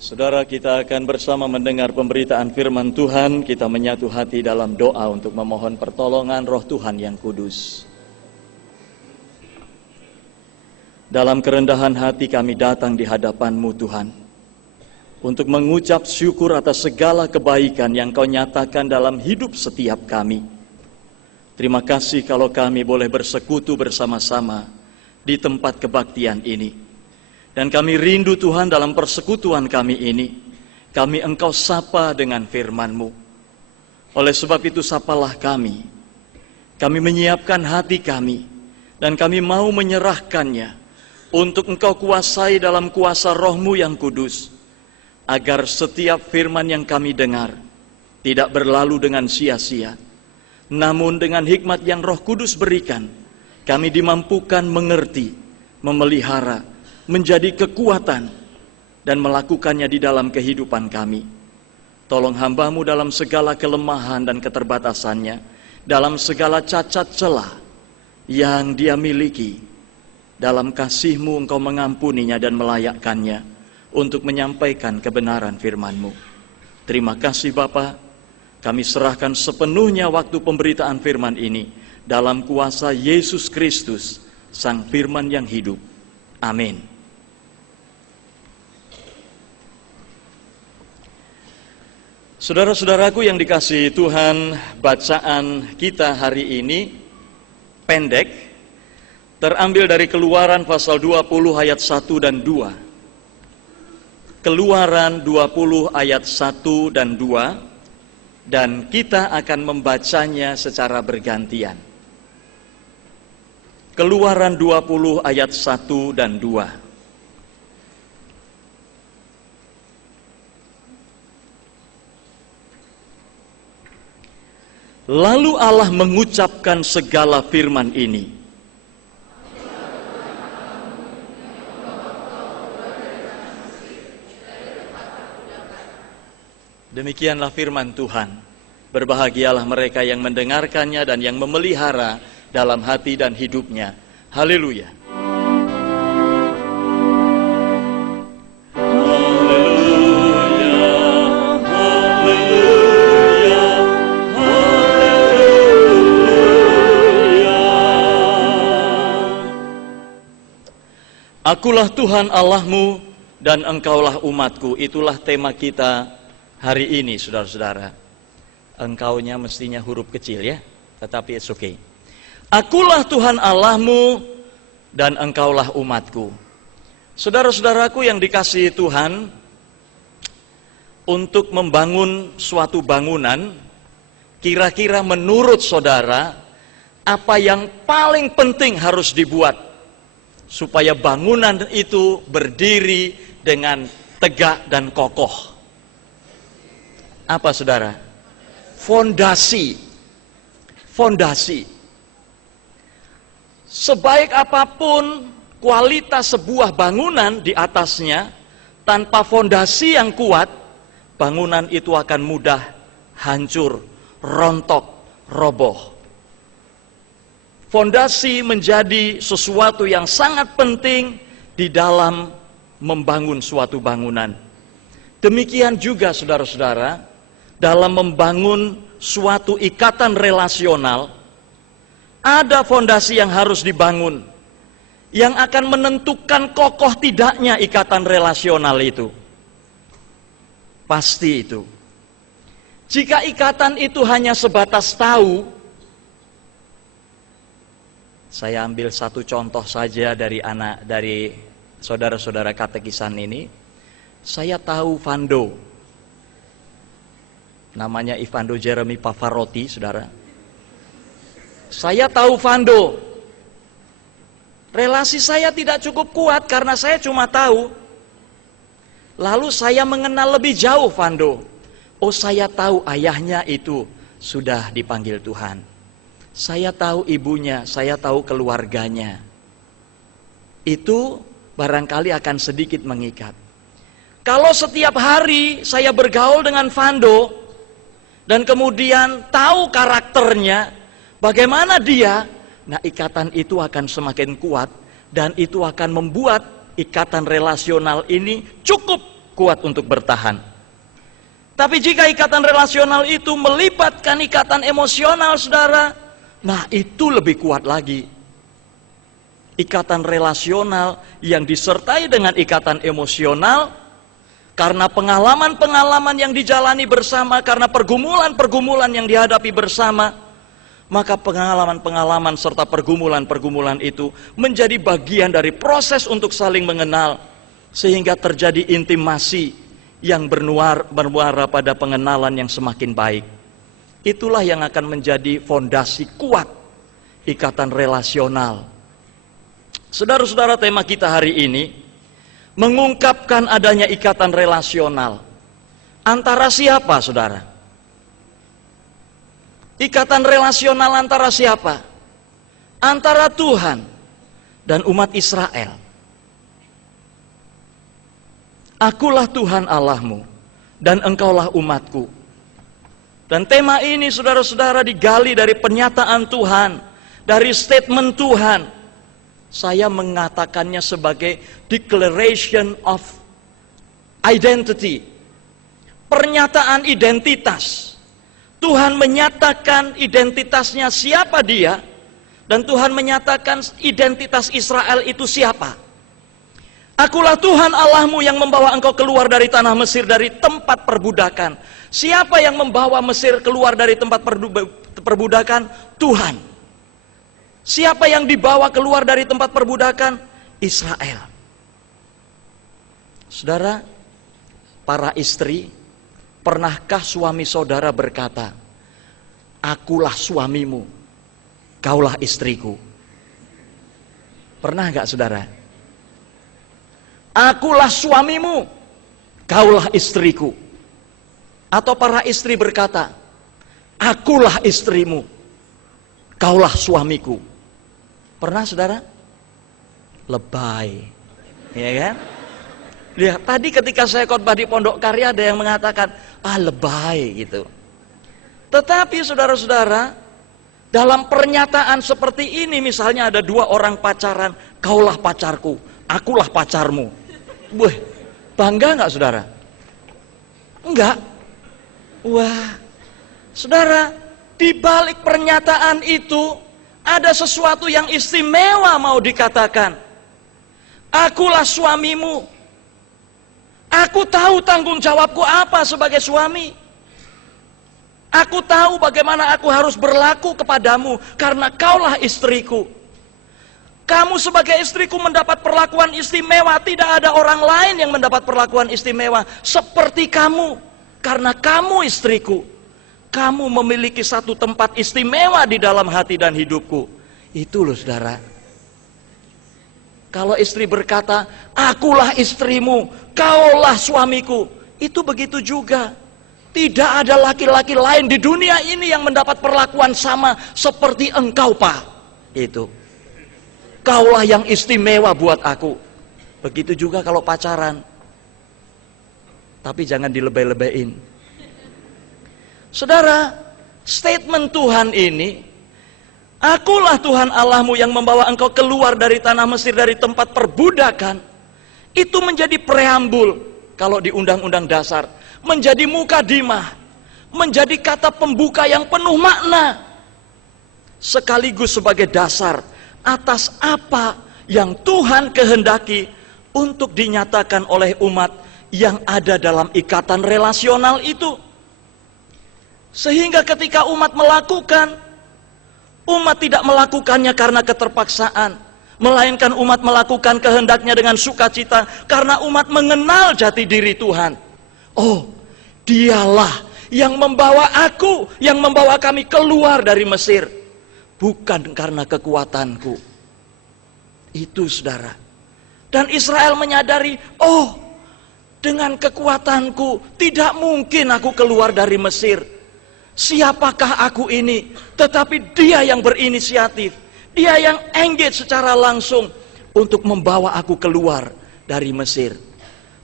Saudara, kita akan bersama mendengar pemberitaan firman Tuhan. Kita menyatu hati dalam doa untuk memohon pertolongan Roh Tuhan yang kudus. Dalam kerendahan hati kami datang di hadapan-Mu Tuhan, untuk mengucap syukur atas segala kebaikan yang Kau nyatakan dalam hidup setiap kami. Terima kasih kalau kami boleh bersekutu bersama-sama di tempat kebaktian ini. Dan kami rindu Tuhan dalam persekutuan kami ini, kami Engkau sapa dengan firman-Mu. Oleh sebab itu sapalah kami. Kami menyiapkan hati kami, dan kami mau menyerahkannya untuk Engkau kuasai dalam kuasa Roh-Mu yang kudus, agar setiap firman yang kami dengar tidak berlalu dengan sia-sia, namun dengan hikmat yang Roh Kudus berikan, kami dimampukan mengerti, memelihara, menjadi kekuatan, dan melakukannya di dalam kehidupan kami. Tolong hamba-Mu dalam segala kelemahan dan keterbatasannya, dalam segala cacat celah yang dia miliki. Dalam kasih-Mu Engkau mengampuninya dan melayakkannya untuk menyampaikan kebenaran firman-Mu. Terima kasih Bapa, kami serahkan sepenuhnya waktu pemberitaan firman ini dalam kuasa Yesus Kristus, Sang Firman yang hidup. Amin. Saudara-saudaraku yang dikasihi Tuhan, bacaan kita hari ini pendek, terambil dari Keluaran pasal 20 ayat 1 dan 2. Keluaran 20 ayat 1 dan 2, dan kita akan membacanya secara bergantian. Keluaran 20 ayat 1 dan 2. Lalu Allah mengucapkan segala firman ini. Demikianlah firman Tuhan. Berbahagialah mereka yang mendengarkannya dan yang memelihara dalam hati dan hidupnya. Haleluya. Akulah Tuhan Allahmu dan engkaulah umatku. Itulah tema kita hari ini, saudara-saudara. Engkaunya mestinya huruf kecil ya, tetapi it's okay. Akulah Tuhan Allahmu dan engkaulah umatku. Saudara-saudaraku yang dikasihi Tuhan, untuk membangun suatu bangunan, kira-kira menurut saudara, apa yang paling penting harus dibuat supaya bangunan itu berdiri dengan tegak dan kokoh? Apa saudara? Fondasi. Fondasi. Sebaik apapun kualitas sebuah bangunan di atasnya, tanpa fondasi yang kuat, bangunan itu akan mudah hancur, rontok, roboh. Fondasi menjadi sesuatu yang sangat penting di dalam membangun suatu bangunan. Demikian juga saudara-saudara, dalam membangun suatu ikatan relasional, ada fondasi yang harus dibangun, yang akan menentukan kokoh tidaknya ikatan relasional itu. Pasti itu. Jika ikatan itu hanya sebatas tahu, saya ambil satu contoh saja dari saudara-saudara katekisan ini. Saya tahu Vando, namanya Ivando Jeremy Pavarotti, saudara. Saya tahu Vando. Relasi saya tidak cukup kuat karena saya cuma tahu. Lalu saya mengenal lebih jauh Vando. Oh, saya tahu ayahnya itu sudah dipanggil Tuhan. Saya tahu ibunya, saya tahu keluarganya. Itu barangkali akan sedikit mengikat. Kalau setiap hari saya bergaul dengan Vando, dan kemudian tahu karakternya, bagaimana dia, nah ikatan itu akan semakin kuat, dan itu akan membuat ikatan relasional ini cukup kuat untuk bertahan. Tapi jika ikatan relasional itu melibatkan ikatan emosional, saudara, nah itu lebih kuat lagi. Ikatan relasional yang disertai dengan ikatan emosional, karena pengalaman-pengalaman yang dijalani bersama, karena pergumulan-pergumulan yang dihadapi bersama, maka pengalaman-pengalaman serta pergumulan-pergumulan itu menjadi bagian dari proses untuk saling mengenal, sehingga terjadi intimasi yang bermuara pada pengenalan yang semakin baik. Itulah yang akan menjadi fondasi kuat ikatan relasional. Saudara-saudara, tema kita hari ini mengungkapkan adanya ikatan relasional. Antara siapa, saudara? Ikatan relasional antara siapa? Antara Tuhan dan umat Israel. Akulah Tuhan Allahmu, dan engkaulah umatku. Dan tema ini, saudara-saudara, digali dari pernyataan Tuhan, dari statement Tuhan. Saya mengatakannya sebagai declaration of identity. Pernyataan identitas. Tuhan menyatakan identitasnya siapa dia, dan Tuhan menyatakan identitas Israel itu siapa. Akulah Tuhan Allahmu yang membawa engkau keluar dari tanah Mesir, dari tempat perbudakan. Siapa yang membawa Mesir keluar dari tempat perbudakan? Tuhan. Siapa yang dibawa keluar dari tempat perbudakan? Israel. Saudara, para istri, pernahkah suami saudara berkata, akulah suamimu, kaulah istriku? Pernah gak, saudara? Akulah suamimu, kaulah istriku. Atau para istri berkata, akulah istrimu, kaulah suamiku. Pernah, saudara? Lebay, ya kan? Lihat, tadi ketika saya khotbah di Pondok Karya ada yang mengatakan, lebay gitu. Tetapi saudara-saudara, dalam pernyataan seperti ini, misalnya ada dua orang pacaran, kaulah pacarku, akulah pacarmu. Wah, bangga nggak, saudara? Enggak. Wah, saudara, di balik pernyataan itu ada sesuatu yang istimewa mau dikatakan. Akulah suamimu. Aku tahu tanggung jawabku apa sebagai suami. Aku tahu bagaimana aku harus berlaku kepadamu karena kaulah istriku. Kamu sebagai istriku mendapat perlakuan istimewa. Tidak ada orang lain yang mendapat perlakuan istimewa seperti kamu. Karena kamu istriku. Kamu memiliki satu tempat istimewa di dalam hati dan hidupku. Itu loh, saudara. Kalau istri berkata, akulah istrimu, kaulah suamiku. Itu begitu juga. Tidak ada laki-laki lain di dunia ini yang mendapat perlakuan sama seperti engkau, Pak. Itu. Kaulah yang istimewa buat aku. Begitu juga kalau pacaran. Tapi jangan dilebay-lebayin. Saudara, statement Tuhan ini, akulah Tuhan Allahmu yang membawa engkau keluar dari tanah Mesir, dari tempat perbudakan. Itu menjadi preambul kalau di Undang-Undang Dasar. Menjadi mukadimah. Menjadi kata pembuka yang penuh makna. Sekaligus sebagai dasar atas apa yang Tuhan kehendaki untuk dinyatakan oleh umat yang ada dalam ikatan relasional itu. Sehingga ketika umat melakukan, umat tidak melakukannya karena keterpaksaan, melainkan umat melakukan kehendaknya dengan sukacita karena umat mengenal jati diri Tuhan. Oh, dialah yang membawa aku, yang membawa kami keluar dari Mesir, bukan karena kekuatanku. Itu, saudara. Dan Israel menyadari, oh, dengan kekuatanku tidak mungkin aku keluar dari Mesir. Siapakah aku ini? Tetapi dia yang berinisiatif, dia yang engage secara langsung untuk membawa aku keluar dari Mesir.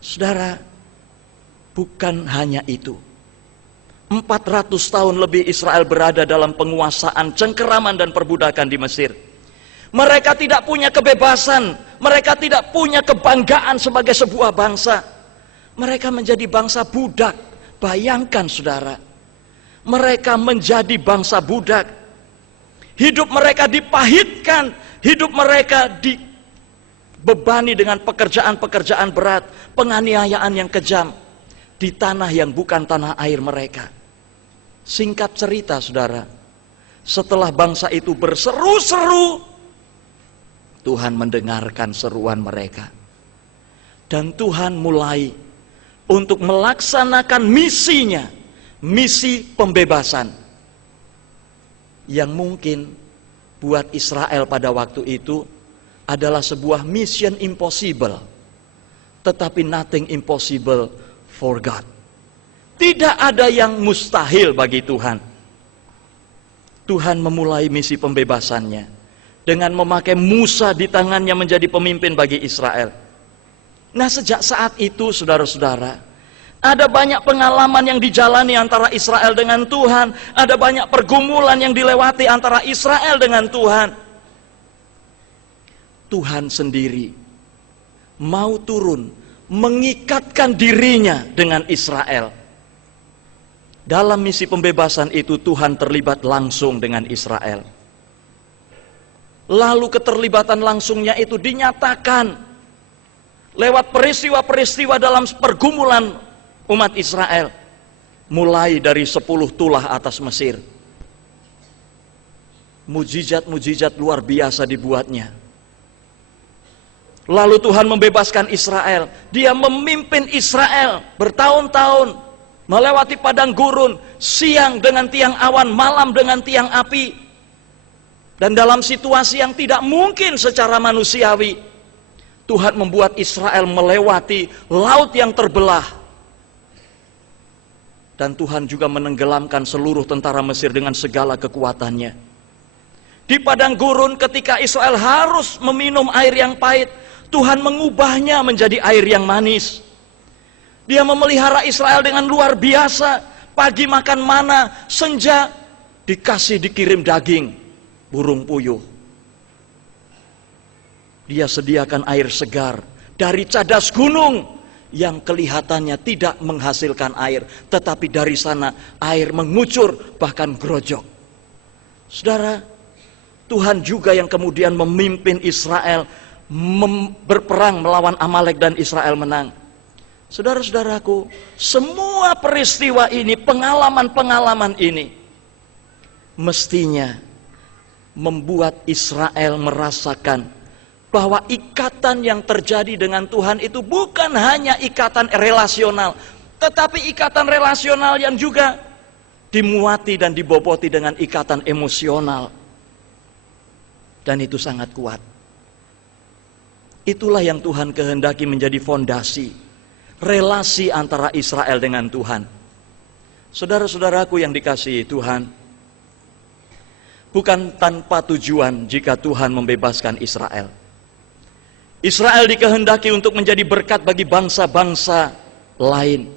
Saudara, bukan hanya itu. 400 tahun lebih Israel berada dalam penguasaan, cengkeraman dan perbudakan di Mesir. Mereka tidak punya kebebasan, mereka tidak punya kebanggaan sebagai sebuah bangsa. Mereka menjadi bangsa budak. Bayangkan saudara, mereka menjadi bangsa budak. Hidup mereka dipahitkan, hidup mereka dibebani dengan pekerjaan-pekerjaan berat, penganiayaan yang kejam di tanah yang bukan tanah air mereka. Singkat cerita saudara, setelah bangsa itu berseru-seru, Tuhan mendengarkan seruan mereka. Dan Tuhan mulai untuk melaksanakan misinya, misi pembebasan. Yang mungkin buat Israel pada waktu itu adalah sebuah mission impossible. Tetapi nothing impossible for God. Tidak ada yang mustahil bagi Tuhan. Tuhan memulai misi pembebasannya dengan memakai Musa di tangannya menjadi pemimpin bagi Israel. Nah, sejak saat itu saudara-saudara, ada banyak pengalaman yang dijalani antara Israel dengan Tuhan. Ada banyak pergumulan yang dilewati antara Israel dengan Tuhan. Tuhan sendiri mau turun mengikatkan dirinya dengan Israel. Dalam misi pembebasan itu Tuhan terlibat langsung dengan Israel. Lalu keterlibatan langsungnya itu dinyatakan lewat peristiwa-peristiwa dalam pergumulan umat Israel. Mulai dari 10 tulah atas Mesir. Mujizat-mujizat luar biasa dibuatnya. Lalu Tuhan membebaskan Israel. Dia memimpin Israel bertahun-tahun melewati padang gurun, siang dengan tiang awan, malam dengan tiang api. Dan dalam situasi yang tidak mungkin secara manusiawi, Tuhan membuat Israel melewati laut yang terbelah. Dan Tuhan juga menenggelamkan seluruh tentara Mesir dengan segala kekuatannya. Di padang gurun ketika Israel harus meminum air yang pahit, Tuhan mengubahnya menjadi air yang manis. Dia memelihara Israel dengan luar biasa. Pagi makan mana, senja dikirim daging burung puyuh. Dia sediakan air segar dari cadas gunung yang kelihatannya tidak menghasilkan air, tetapi dari sana air mengucur bahkan grojok. Saudara, Tuhan juga yang kemudian memimpin Israel berperang melawan Amalek dan Israel menang. Saudara-saudaraku, semua peristiwa ini, pengalaman-pengalaman ini mestinya membuat Israel merasakan bahwa ikatan yang terjadi dengan Tuhan itu bukan hanya ikatan relasional, tetapi ikatan relasional yang juga dimuati dan diboboti dengan ikatan emosional. Dan itu sangat kuat. Itulah yang Tuhan kehendaki menjadi fondasi relasi antara Israel dengan Tuhan. Saudara-saudaraku yang dikasihi Tuhan, bukan tanpa tujuan jika Tuhan membebaskan Israel. Israel dikehendaki untuk menjadi berkat bagi bangsa-bangsa lain.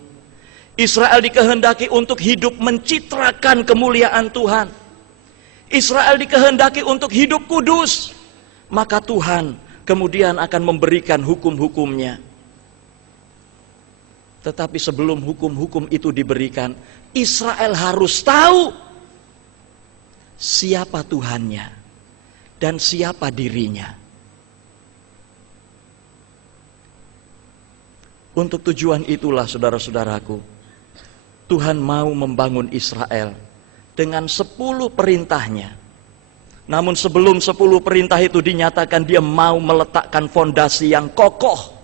Israel dikehendaki untuk hidup mencitrakan kemuliaan Tuhan. Israel dikehendaki untuk hidup kudus. Maka Tuhan kemudian akan memberikan hukum-hukumnya. Tetapi sebelum hukum-hukum itu diberikan, Israel harus tahu siapa Tuhannya dan siapa dirinya. Untuk tujuan itulah saudara-saudaraku, Tuhan mau membangun Israel dengan 10 perintahnya. Namun sebelum 10 perintah itu dinyatakan, dia mau meletakkan fondasi yang kokoh,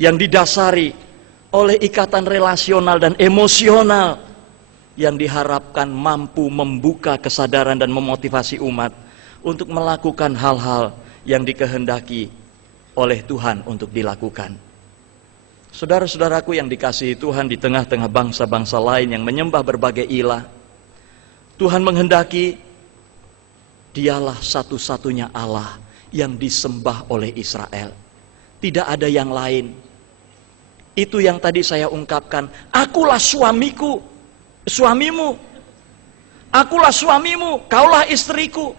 yang didasari oleh ikatan relasional dan emosional yang diharapkan mampu membuka kesadaran dan memotivasi umat untuk melakukan hal-hal yang dikehendaki oleh Tuhan untuk dilakukan. Saudara-saudaraku yang dikasihi Tuhan, di tengah-tengah bangsa-bangsa lain yang menyembah berbagai ilah, Tuhan menghendaki dialah satu-satunya Allah yang disembah oleh Israel. Tidak ada yang lain. Itu yang tadi saya ungkapkan. Akulah suamiku, suamimu. Akulah suamimu, kaulah istriku.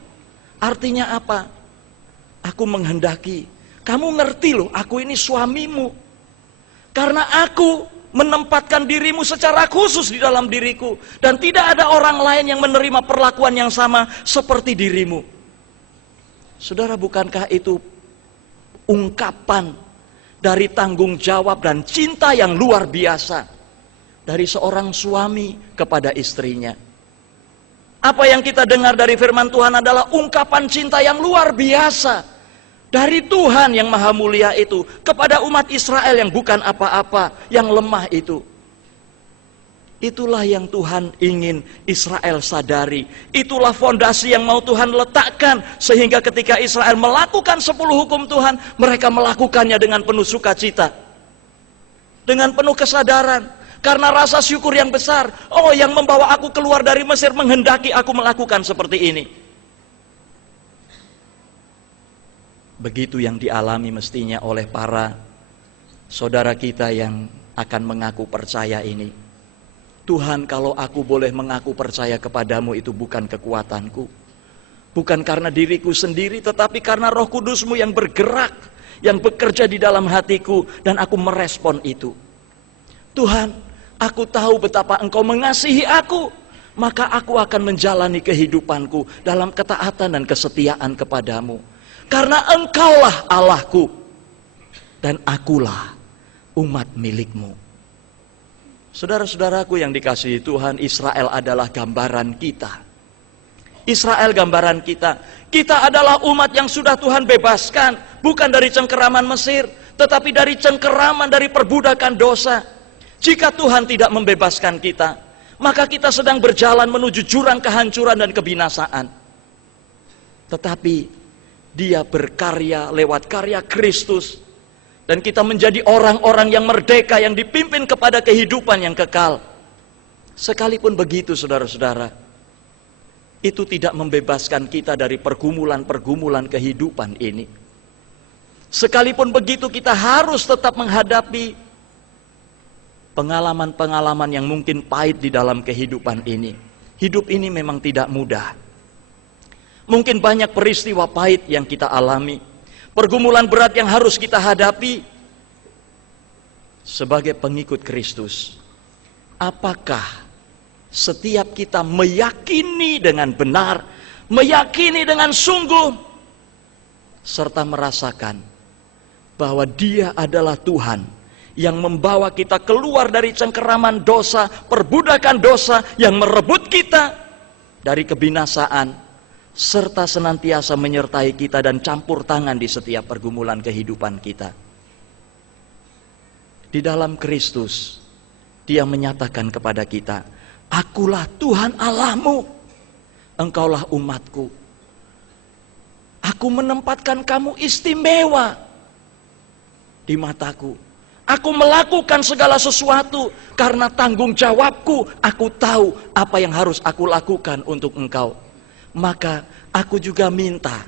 Artinya apa? Aku menghendaki, kamu ngerti loh, aku ini suamimu. Karena aku menempatkan dirimu secara khusus di dalam diriku. Dan tidak ada orang lain yang menerima perlakuan yang sama seperti dirimu. Saudara, bukankah itu ungkapan dari tanggung jawab dan cinta yang luar biasa dari seorang suami kepada istrinya? Apa yang kita dengar dari firman Tuhan adalah ungkapan cinta yang luar biasa dari Tuhan yang maha mulia itu kepada umat Israel yang bukan apa-apa, yang lemah itu. Itulah yang Tuhan ingin Israel sadari. Itulah fondasi yang mau Tuhan letakkan, sehingga ketika Israel melakukan 10 hukum Tuhan, mereka melakukannya dengan penuh sukacita, dengan penuh kesadaran, karena rasa syukur yang besar. Oh, yang membawa aku keluar dari Mesir menghendaki aku melakukan seperti ini. Begitu yang dialami mestinya oleh para saudara kita yang akan mengaku percaya ini. Tuhan, kalau aku boleh mengaku percaya kepadamu, itu bukan kekuatanku, bukan karena diriku sendiri, tetapi karena Roh Kudus-Mu yang bergerak, yang bekerja di dalam hatiku, dan aku merespon itu. Tuhan, aku tahu betapa Engkau mengasihi aku, maka aku akan menjalani kehidupanku dalam ketaatan dan kesetiaan kepadamu. Karena Engkaulah Allahku, dan akulah umat milik-Mu. Saudara-saudaraku yang dikasihi Tuhan, Israel adalah gambaran kita. Israel gambaran kita. Kita adalah umat yang sudah Tuhan bebaskan, bukan dari cengkeraman Mesir, tetapi dari cengkeraman, dari perbudakan dosa. Jika Tuhan tidak membebaskan kita, maka kita sedang berjalan menuju jurang kehancuran dan kebinasaan. Tetapi Dia berkarya lewat karya Kristus, dan kita menjadi orang-orang yang merdeka, yang dipimpin kepada kehidupan yang kekal. Sekalipun begitu, saudara-saudara, itu tidak membebaskan kita dari pergumulan-pergumulan kehidupan ini. Sekalipun begitu, kita harus tetap menghadapi pengalaman-pengalaman yang mungkin pahit di dalam kehidupan ini. Hidup ini memang tidak mudah. Mungkin banyak peristiwa pahit yang kita alami, pergumulan berat yang harus kita hadapi. Sebagai pengikut Kristus, apakah setiap kita meyakini dengan benar, meyakini dengan sungguh, serta merasakan bahwa Dia adalah Tuhan yang membawa kita keluar dari cengkeraman dosa, perbudakan dosa yang merebut kita dari kebinasaan, serta senantiasa menyertai kita dan campur tangan di setiap pergumulan kehidupan kita. Di dalam Kristus, Dia menyatakan kepada kita, akulah Tuhan Allahmu, engkaulah umatku. Aku menempatkan kamu istimewa di mataku. Aku melakukan segala sesuatu karena tanggung jawabku. Aku tahu apa yang harus aku lakukan untuk engkau. Maka aku juga minta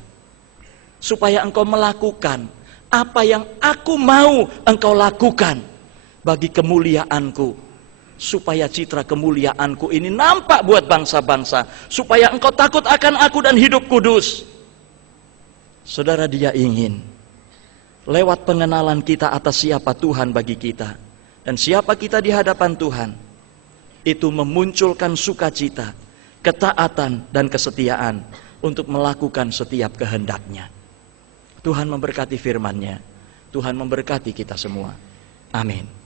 supaya engkau melakukan apa yang aku mau engkau lakukan bagi kemuliaanku, supaya citra kemuliaanku ini nampak buat bangsa-bangsa, supaya engkau takut akan aku dan hidup kudus. Saudara, Dia ingin lewat pengenalan kita atas siapa Tuhan bagi kita dan siapa kita di hadapan Tuhan, itu memunculkan sukacita, ketaatan dan kesetiaan untuk melakukan setiap kehendak-Nya. Tuhan memberkati firman-Nya. Tuhan memberkati kita semua. Amin.